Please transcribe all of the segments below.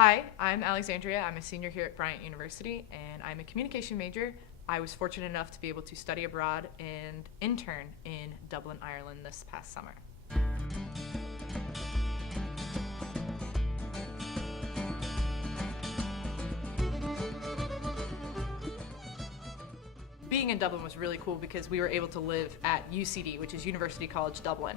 Hi, I'm Alexandria. I'm a senior here at Bryant University, and I'm a communication major. I was fortunate enough to be able to study abroad and intern in Dublin, Ireland this past summer. Being in Dublin was really cool because we were able to live at UCD, which is University College Dublin.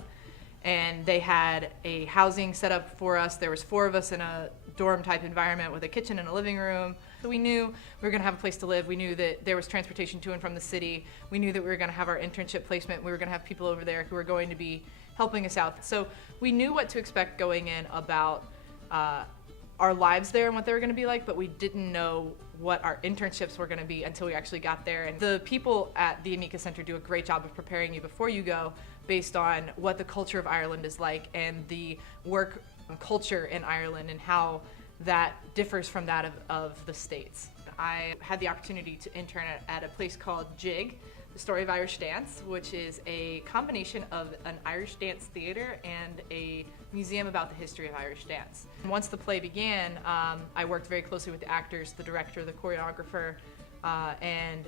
And they had a housing set up for us. There was 4 of us in a dorm type environment with a kitchen and a living room. So we knew we were gonna have a place to live. We knew that there was transportation to and from the city. We knew that we were gonna have our internship placement. We were gonna have people over there who were going to be helping us out. So we knew what to expect going in about our lives there and what they were gonna be like, but we didn't know what our internships were gonna be until we actually got there. And the people at the Anika Center do a great job of preparing you before you go based on what the culture of Ireland is like and the work culture in Ireland and how that differs from that of the States. I had the opportunity to intern at a place called JIG, the Story of Irish Dance, which is a combination of an Irish dance theater and a museum about the history of Irish dance. Once the play began, I worked very closely with the actors, the director, the choreographer, and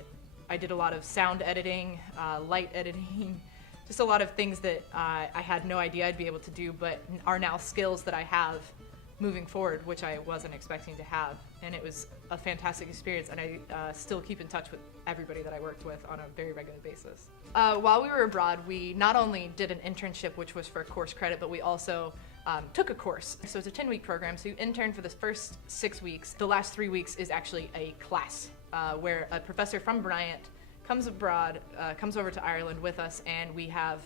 I did a lot of sound editing, light editing, just a lot of things that I had no idea I'd be able to do, but are now skills that I have moving forward, which I wasn't expecting to have. And it was a fantastic experience, and I still keep in touch with everybody that I worked with on a very regular basis. While we were abroad, we not only did an internship, which was for course credit, but we also took a course. So it's a 10-week program, so you intern for the first 6 weeks. The last 3 weeks is actually a class where a professor from Bryant comes over to Ireland with us, and we have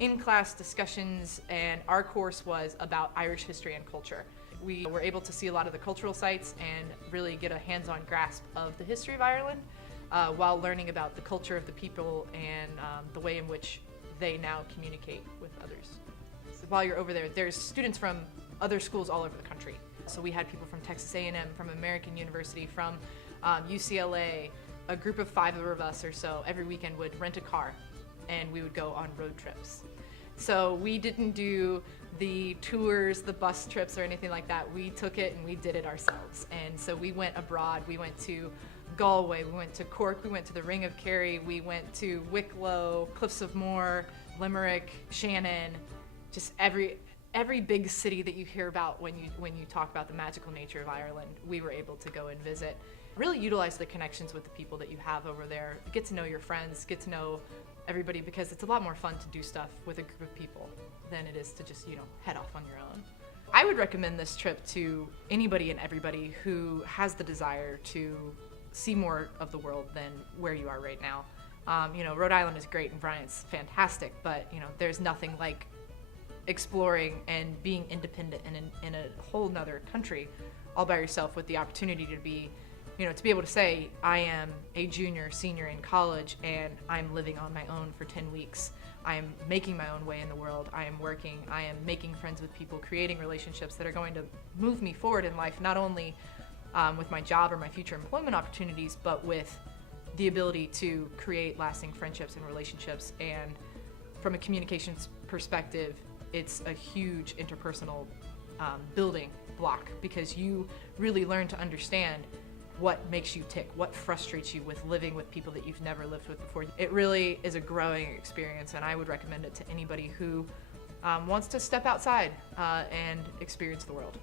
in-class discussions, and our course was about Irish history and culture. We were able to see a lot of the cultural sites and really get a hands-on grasp of the history of Ireland while learning about the culture of the people and the way in which they now communicate with others. So while you're over there, there's students from other schools all over the country. So we had people from Texas A&M, from American University, from UCLA. A group of 5 of us or so every weekend would rent a car and we would go on road trips. So we didn't do the tours, the bus trips or anything like that. We took it and we did it ourselves. And so we went abroad. We went to Galway, we went to Cork, we went to the Ring of Kerry, we went to Wicklow, Cliffs of Moher, Limerick, Shannon, just every big city that you hear about when you talk about the magical nature of Ireland, we were able to go and visit. Really utilize the connections with the people that you have over there. Get to know your friends, get to know everybody, because it's a lot more fun to do stuff with a group of people than it is to just, head off on your own. I would recommend this trip to anybody and everybody who has the desire to see more of the world than where you are right now. Rhode Island is great and Bryant's fantastic, but there's nothing like exploring and being independent in a whole nother country all by yourself with the opportunity to be able to say, I am a junior, senior in college, and I'm living on my own for 10 weeks. I am making my own way in the world. I am working. I am making friends with people, creating relationships that are going to move me forward in life, not only with my job or my future employment opportunities, but with the ability to create lasting friendships and relationships. And from a communications perspective, it's a huge interpersonal building block, because you really learn to understand what makes you tick, what frustrates you with living with people that you've never lived with before. It really is a growing experience, and I would recommend it to anybody who wants to step outside and experience the world.